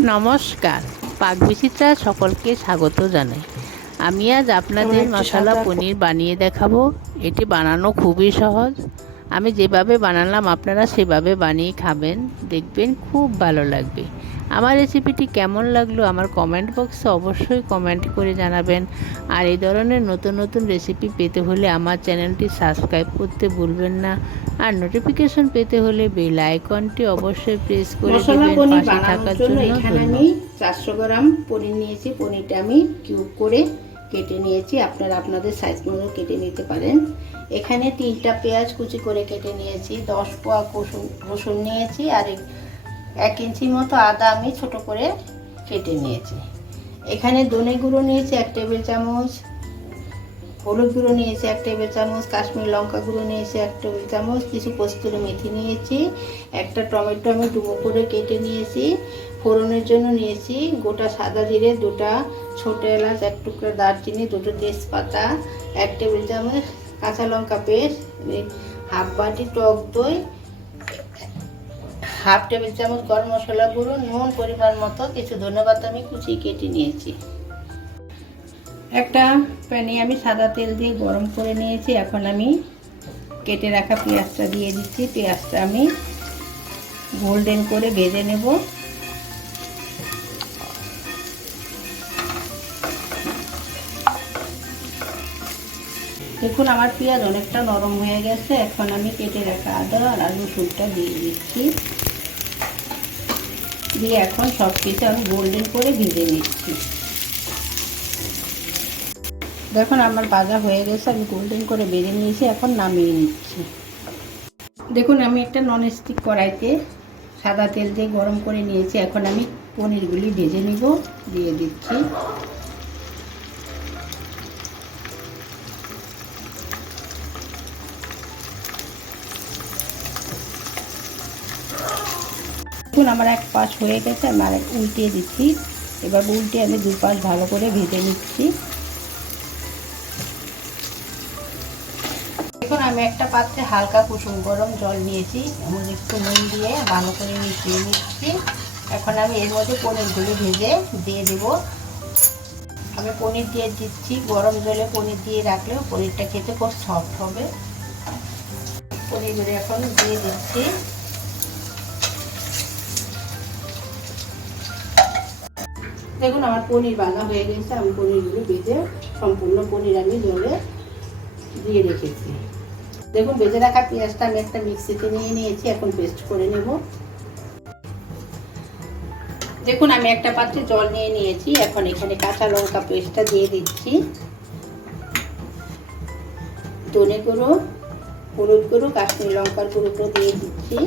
নমস্কার। পাক বিচিত্রা সকলকে স্বাগত জানাই। আমি আজ আপনাদের মশালা মশলা পনির বানিয়ে দেখাবো। এটি বানানো খুবই সহজ। আমি যেভাবে বানালাম আপনারা সেভাবে বানিয়ে খাবেন। দেখবেন খুব ভালো লাগবে। আমার রেসিপিটি কেমন লাগল আমার কমেন্ট বক্সে অবশ্যই কমেন্ট করে জানাবেন। আর এই ধরনের নতুন নতুন রেসিপি পেতে হলে আমার চ্যানেলটি সাবস্ক্রাইব করতে ভুলবেন না। আর নোটিফিকেশন পেতে হলে বেল আইকনটি অবশ্যই প্রেস করে দেবেন। পাশে বানানোর থাকার জন্য এখানে আমি চারশো গ্রাম পনির নিয়েছি। পনিরটা আমি কিউব করে কেটে নিয়েছি। আপনারা আপনাদের সাইজ মতো কেটে নিতে পারেন। এখানে তিনটা পেঁয়াজ কুচি করে কেটে নিয়েছি। দশ পোয়া রসুন রসুন নিয়েছি আর এক- ইঞ্চি মতো আদা আমি ছোট করে কেটে নিয়েছি। এখানে দনে গুঁড়ো নিয়েছি, এক টেবিল চামচ। হলুদ গুঁড়ো নিয়েছি এক টেবিল চামচ, কাশ্মীর লঙ্কা গুঁড়ো নিয়েছি এক টেবিল চামচ, কিছু কস্তুরি মেথি নিয়েছি, একটা টমেটো আমি ডুবো করে কেটে নিয়েছি, ফোড়নের জন্য নিয়েছি গোটা সাদা জিরে, দুটা ছোট এলাচ, এক টুকরো দারচিনি, দুটো তেজপাতা, এক টেবিল চামচ কাঁচা লঙ্কা পেস্ট হাফ বাটি টক দই, হাফ টেবিল চামচ গরম মশলা গুঁড়ো, নুন পরিমাণ মতো কিছু ধন্যবাদ আমি কুচিয়ে কেটে নিয়েছি। একটা প্যানে আমি সাদা তেল দিয়ে গরম করে নিয়েছি। এখন আমি কেটে রাখা পেঁয়াজটা দিয়ে দিচ্ছি। পেঁয়াজটা আমি গোল্ডেন করে ভেজে নেব। দেখুন, আমার পেঁয়াজ অনেকটা নরম হয়ে গেছে। এখন আমি কেটে রাখা আদা আর আলু রসুনটা দিয়ে দিচ্ছি। দিয়ে এখন সব কিছু আমি গোল্ডেন করে ভেজে নিচ্ছি। দেখুন, আমার ভাজা হয়ে গেছে, আমি গোল্ডেন করে বেড়ে নিয়েছি, এখন নামিয়ে নিচ্ছি। দেখুন, আমি একটা নন স্টিক কড়াইতে সাদা তেল দিয়ে গরম করে নিয়েছি, এখন আমি পনিরগুলি ভেজে নিব, দিয়ে দিচ্ছি। দেখুন, আমার এক পাশ হয়ে গেছে, আমি আরেক উল্টিয়ে দিচ্ছি। এবার উল্টে আমি দু পাশ ভালো করে ভেজে নিচ্ছি। আমি একটা পাত্রে হালকা কুসুম গরম জল নিয়েছি এমন একটু নুন দিয়ে ভালো করে মিশিয়ে নিচ্ছি। এখন আমি এর মধ্যে পনিরগুলি ভেজে দিয়ে দেব। আমি পনির দিয়ে দিচ্ছি, গরম জলে পনির দিয়ে রাখলেও পনিরটা খেতে খুব সফট হবে। পনিরগুলি এখন দিয়ে দিচ্ছি। দেখুন, আমার পনির বাঁধা হয়ে গেছে। আমি পনিরগুলো বেজে সম্পূর্ণ পনির আমি জলে দিয়ে রেখেছি। দেখুন, বেজে রাখা পেঁয়াজটা আমি একটা মিক্সিতে নিয়ে নিয়েছি, এখন পেস্ট করে নেব। দেখুন, আমি একটা পাত্রে জল নিয়ে নিয়েছি, এখন এখানে কাঁচা লঙ্কা পেস্টটা দিয়ে দিচ্ছি। ধনে গুঁড়ো, হলুদ গুঁড়ো, কাশ্মীর লঙ্কার গুঁড়োটা দিয়ে দিচ্ছি।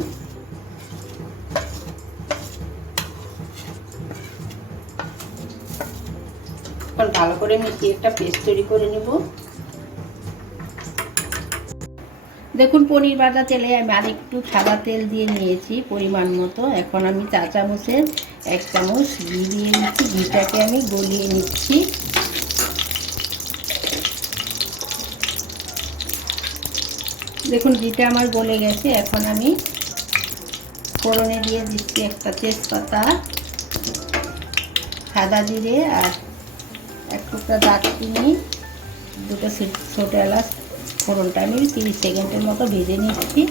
এখন ভালো করে মিশিয়ে একটা পেস্ট তৈরি করে নেব। দেখুন, পনির ভাজা তেলে আমি আরেকটু সাদা তেল দিয়ে নিয়েছি পরিমাণ মতো। এখন আমি চা চামচের এক চামচ ঘি দিয়ে নিচ্ছি। ঘিটাকে আমি গলিয়ে নিচ্ছি। দেখুন, ঘিটা আমার গলে গেছে। এখন আমি ফোড়নে দিয়ে দিচ্ছি একটা তেজপাতা, সাদা জিরে আর এক টুকরা দারচিনি, দুটো ছোটো এলাচ ফোড়নটা আমি তিরিশ সেকেন্ডের মতো ভেজে নিচ্ছি।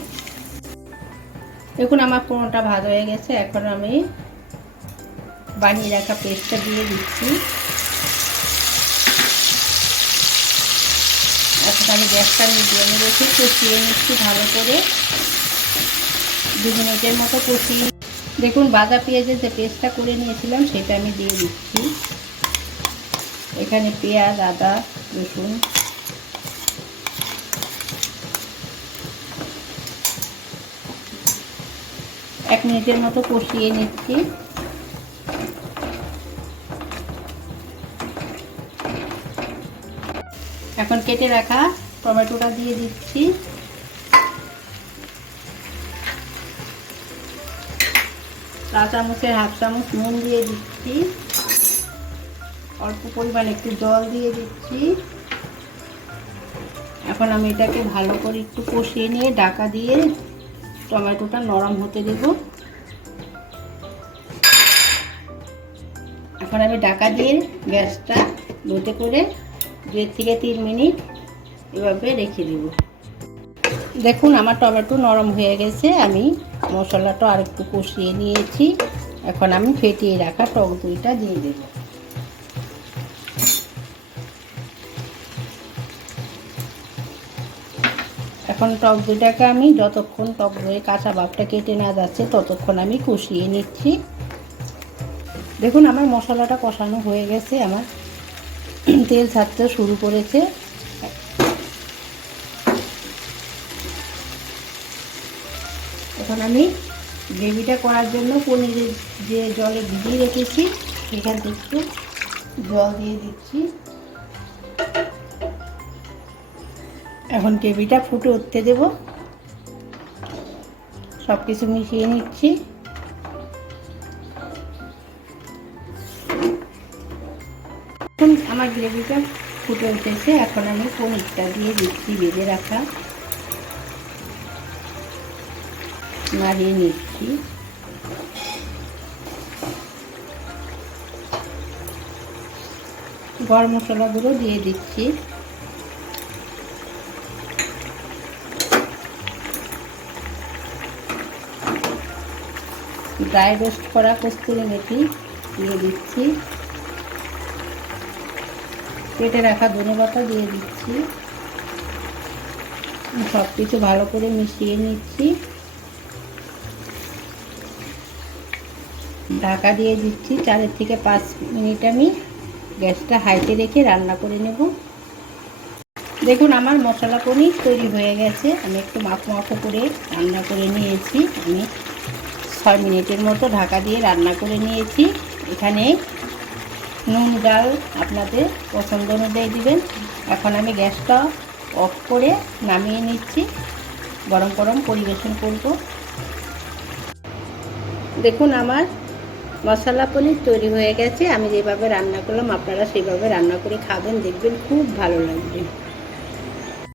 দেখুন আমার ফোড়নটা ভাজ হয়ে গেছে, এখন আমি বানিয়ে রাখা পেস্টটা দিয়ে দিচ্ছি। এখন আমি গ্যাসটা মিডিয়ামে রেখে কষিয়ে নিচ্ছি ভালো করে। দু মিনিটের মতো কষিয়ে দেখুন বাজা পেঁয়াজের যে পেস্টটা করে নিয়েছিলাম, সেটা আমি দিয়ে দিচ্ছি। এখানে পেঁয়াজ, আদা, রসুন এক মিনিটের মতো কষিয়ে নিচ্ছি। এখন কেটে রাখা টমেটোটা দিয়ে দিচ্ছি। চা চামচের হাফ চামচ নুন দিয়ে দিচ্ছি। অল্প পরিমাণ একটু জল দিয়ে দিচ্ছি। এখন আমি এটাকে ভালো করে একটু কষিয়ে নিয়ে ঢাকা দিয়ে টমেটোটা নরম হতে দেব। এখন আমি ঢাকা দিয়ে গ্যাসটা লোতে করে দুই থেকে তিন মিনিট এভাবে রেখে দেব। দেখুন আমার টমেটো নরম হয়ে গেছে, আমি মশলাটা আর একটু কষিয়ে নিয়েছি। এখন আমি ফেটিয়ে রাখা টক দইটা দিয়ে দেব। এখন টক দইটাকে আমি যতক্ষণ টক দইয়ের কাঁচা ভাবটা কেটে না যাচ্ছে, ততক্ষণ আমি কষিয়ে নিচ্ছি। দেখুন, আমার মশলাটা কষানো হয়ে গেছে, আমার তেল ছাড়তে শুরু করেছে। এখন আমি গ্রেভিটা করার জন্য পনিরের যে জলে ভিজিয়ে রেখেছি, সেখান থেকে জল দিয়ে দিচ্ছি। এখন গ্রেভিটা ফুটে উঠতে দেব। সব কিছু মিশিয়ে নিচ্ছি। এখন আমার গ্রেভিটা ফুটে উঠেছে, এখন আমি পনিরটা দিয়ে দিচ্ছি বেঁধে রাখা। নাড়িয়ে নিচ্ছি। গরম মশলাগুলো দিয়ে দিচ্ছি। ড্রাই রোস্ট করা কস্তুরি মেথি দিয়ে দিচ্ছি। কেটে রাখা ধনে পাতা দিয়ে দিচ্ছি। সব কিছু ভালো করে মিশিয়ে নিচ্ছি। ঢাকা দিয়ে দিচ্ছি, চারের থেকে পাঁচ মিনিট আমি গ্যাসটা হাইতে রেখে রান্না করে নেব। দেখুন, আমার মশলা পনির তৈরি হয়ে গেছে। আমি একটু মাখো মাখো করে রান্না করে নিয়েছি। আমি ছয় মিনিটের মতো ঢাকা দিয়ে রান্না করে নিয়েছি। এখানে নুন, ডাল আপনাদের পছন্দ অনুযায়ী দিবেন। এখন আমি গ্যাসটা অফ করে নামিয়ে নিচ্ছি। গরম গরম পরিবেশন করব। দেখুন আমার মশলা পনির তৈরি হয়ে গেছে। আমি যেভাবে রান্না করলাম, আপনারা সেভাবে রান্না করে খাবেন, দেখবেন খুব ভালো লাগবে।